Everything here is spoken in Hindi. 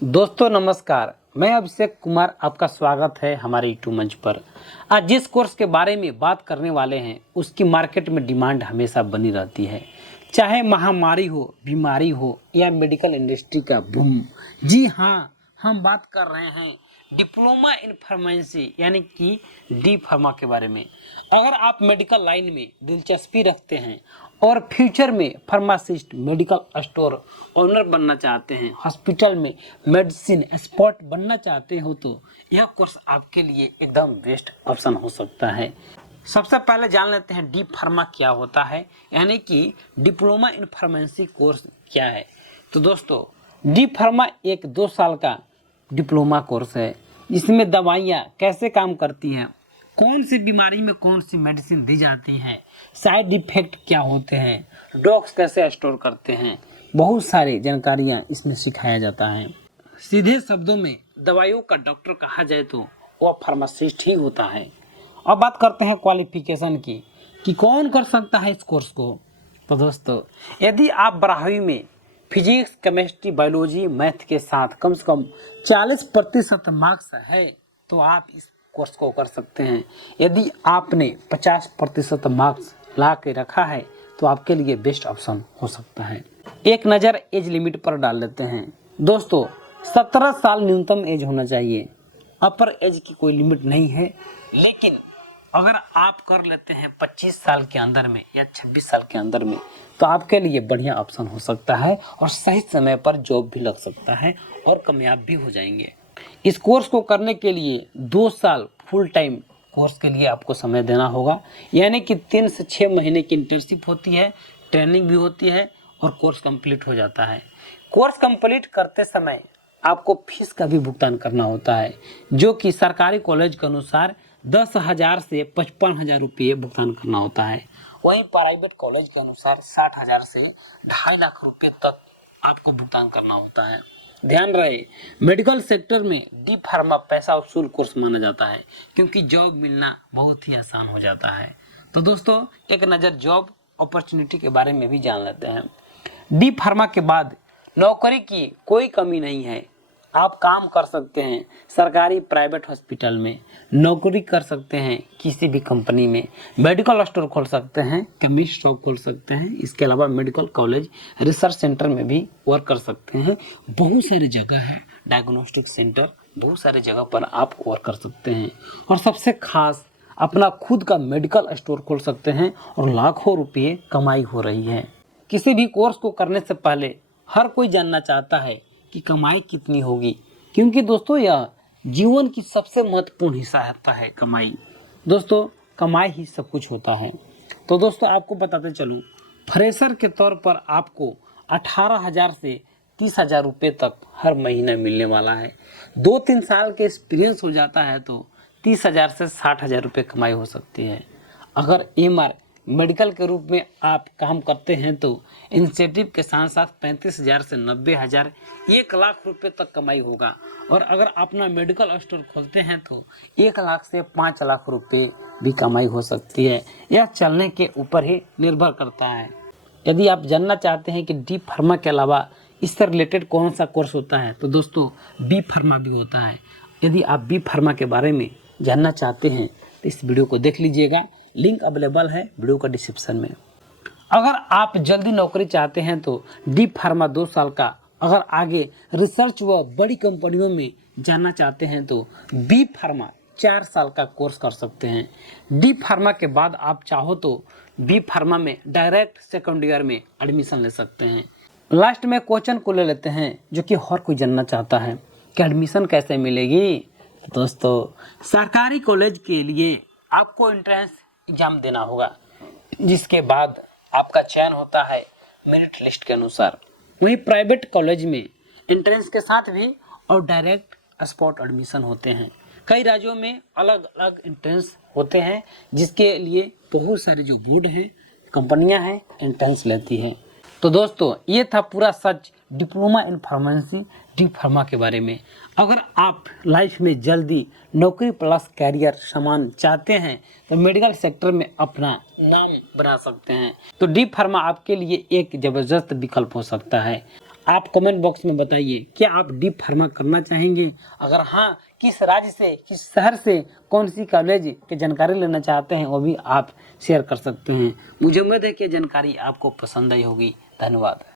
दोस्तों नमस्कार, मैं अभिषेक कुमार, आपका स्वागत है हमारे यूट्यूब मंच पर। आज जिस कोर्स के बारे में बात करने वाले हैं उसकी मार्केट में डिमांड हमेशा बनी रहती है, चाहे महामारी हो, बीमारी हो या मेडिकल इंडस्ट्री का बूम। जी हाँ, हम बात कर रहे हैं डिप्लोमा इन फार्मेसी यानी कि डी फार्मा के बारे में। अगर आप मेडिकल लाइन में दिलचस्पी रखते हैं और फ्यूचर में फार्मासिस्ट, मेडिकल स्टोर ओनर बनना चाहते हैं, हॉस्पिटल में मेडिसिन एक्सपर्ट बनना चाहते हो तो यह कोर्स आपके लिए एकदम बेस्ट ऑप्शन हो सकता है। सबसे पहले जान लेते हैं डी फार्मा क्या होता है, यानी कि डिप्लोमा इन फार्मेसी कोर्स क्या है। तो दोस्तों, डी फार्मा एक 2 साल का डिप्लोमा कोर्स है। इसमें दवाइयाँ कैसे काम करती हैं, कौन सी बीमारी में कौन सी मेडिसिन दी जाती है, साइड इफेक्ट क्या होते हैं, डॉक्स कैसे स्टोर करते हैं, बहुत सारी जानकारियाँ इसमें सिखाया जाता है। सीधे शब्दों में दवाइयों का डॉक्टर कहा जाए तो वह फार्मासिस्ट ही होता है। अब बात करते हैं क्वालिफिकेशन की कि कौन कर सकता है इस कोर्स को। तो दोस्तों, यदि आप 12वीं में फिजिक्स, केमिस्ट्री, बायोलॉजी, मैथ के साथ कम से कम 40% मार्क्स है तो आप इस कोर्स को कर सकते हैं। यदि आपने 50% मार्क्स ला के रखा है तो आपके लिए बेस्ट ऑप्शन हो सकता है। एक नज़र एज लिमिट पर डाल लेते हैं। दोस्तों, 17 साल न्यूनतम एज होना चाहिए। अपर एज की कोई लिमिट नहीं है, लेकिन अगर आप कर लेते हैं 25 साल के अंदर में या 26 साल के अंदर में तो आपके लिए बढ़िया ऑप्शन हो सकता है और सही समय पर जॉब भी लग सकता है और कामयाब भी हो जाएंगे। इस कोर्स को करने के लिए 2 साल फुल टाइम कोर्स के लिए आपको समय देना होगा, यानी कि 3 से 6 महीने की इंटर्नशिप होती है, ट्रेनिंग भी होती है और कोर्स कंप्लीट हो जाता है। कोर्स कंप्लीट करते समय आपको फीस का भी भुगतान करना होता है, जो कि सरकारी कॉलेज के अनुसार 10,000 से 55,000 रुपये भुगतान करना होता है। वहीं प्राइवेट कॉलेज के अनुसार 60,000 से 2.5 लाख रुपये तक आपको भुगतान करना होता है। ध्यान रहे, मेडिकल सेक्टर में डी फार्मा पैसा वसूल कोर्स माना जाता है, क्योंकि जॉब मिलना बहुत ही आसान हो जाता है। तो दोस्तों, एक नज़र जॉब अपॉर्चुनिटी के बारे में भी जान लेते हैं। डी फार्मा के बाद नौकरी की कोई कमी नहीं है। आप काम कर सकते हैं सरकारी, प्राइवेट हॉस्पिटल में, नौकरी कर सकते हैं किसी भी कंपनी में, मेडिकल स्टोर खोल सकते हैं, केमिस्ट शॉप खोल सकते हैं। इसके अलावा मेडिकल कॉलेज, रिसर्च सेंटर में भी वर्क कर सकते हैं। बहुत सारी जगह है, डायग्नोस्टिक सेंटर, बहुत सारे जगह पर आप वर्क कर सकते हैं। और सबसे खास, अपना खुद का मेडिकल स्टोर खोल सकते हैं और लाखों रुपये कमाई हो रही है। किसी भी कोर्स को करने से पहले हर कोई जानना चाहता है कि कमाई कितनी होगी, क्योंकि दोस्तों यह जीवन की सबसे महत्वपूर्ण हिस्सा होता है कमाई। दोस्तों, कमाई ही सब कुछ होता है। तो दोस्तों, आपको बताते चलूँ, फ्रेशर के तौर पर आपको 18,000 से 30,000 रुपये तक हर महीने मिलने वाला है। 2-3 साल के एक्सपीरियंस हो जाता है तो 30,000 से 60,000 रुपये कमाई हो सकती है। अगर एमआर मेडिकल के रूप में आप काम करते हैं तो इंसेंटिव के साथ साथ 35,000 से 90,000, 1 लाख रुपए तक कमाई होगा। और अगर अपना मेडिकल स्टोर खोलते हैं तो 1 लाख से 5 लाख रुपए भी कमाई हो सकती है। यह चलने के ऊपर ही निर्भर करता है। यदि आप जानना चाहते हैं कि डी फार्मा के अलावा इससे रिलेटेड कौन सा कोर्स होता है तो दोस्तों, बी फार्मा भी होता है। यदि आप बी फार्मा के बारे में जानना चाहते हैं तो इस वीडियो को देख लीजिएगा, लिंक अवेलेबल है वीडियो का डिस्क्रिप्शन में। अगर आप जल्दी नौकरी चाहते हैं तो डी फार्मा 2 साल का, अगर आगे रिसर्च व बड़ी कंपनियों में जाना चाहते हैं तो बी फार्मा 4 साल का कोर्स कर सकते हैं। डी फार्मा के बाद आप चाहो तो बी फार्मा में डायरेक्ट सेकंड ईयर में एडमिशन ले सकते हैं। लास्ट में क्वेश्चन को ले लेते हैं, जो कि हर कोई जानना चाहता है कि एडमिशन कैसे मिलेगी। दोस्तों, सरकारी कॉलेज के लिए आपको एंट्रेंस एग्जाम देना होगा, जिसके बाद आपका चयन होता है मेरिट लिस्ट के अनुसार। वहीं प्राइवेट कॉलेज में एंट्रेंस के साथ भी और डायरेक्ट स्पॉट एडमिशन होते हैं। कई राज्यों में अलग अलग एंट्रेंस होते हैं, जिसके लिए बहुत सारे जो बोर्ड हैं, कंपनियां हैं, एंट्रेंस लेती हैं। तो दोस्तों, ये था पूरा सच diploma in pharmacy D pharma के बारे में। अगर आप लाइफ में जल्दी नौकरी प्लस कैरियर समान चाहते हैं तो मेडिकल सेक्टर में अपना नाम बना सकते हैं, तो डी फार्मा आपके लिए एक ज़बरदस्त विकल्प हो सकता है। आप कमेंट बॉक्स में बताइए, क्या आप डी फार्मा करना चाहेंगे? अगर हाँ, किस राज्य से, किस शहर से, कौन सी कॉलेज की जानकारी लेना चाहते हैं, वो भी आप शेयर कर सकते हैं। मुझे उम्मीद है कि जानकारी आपको पसंद आई होगी। धन्यवाद।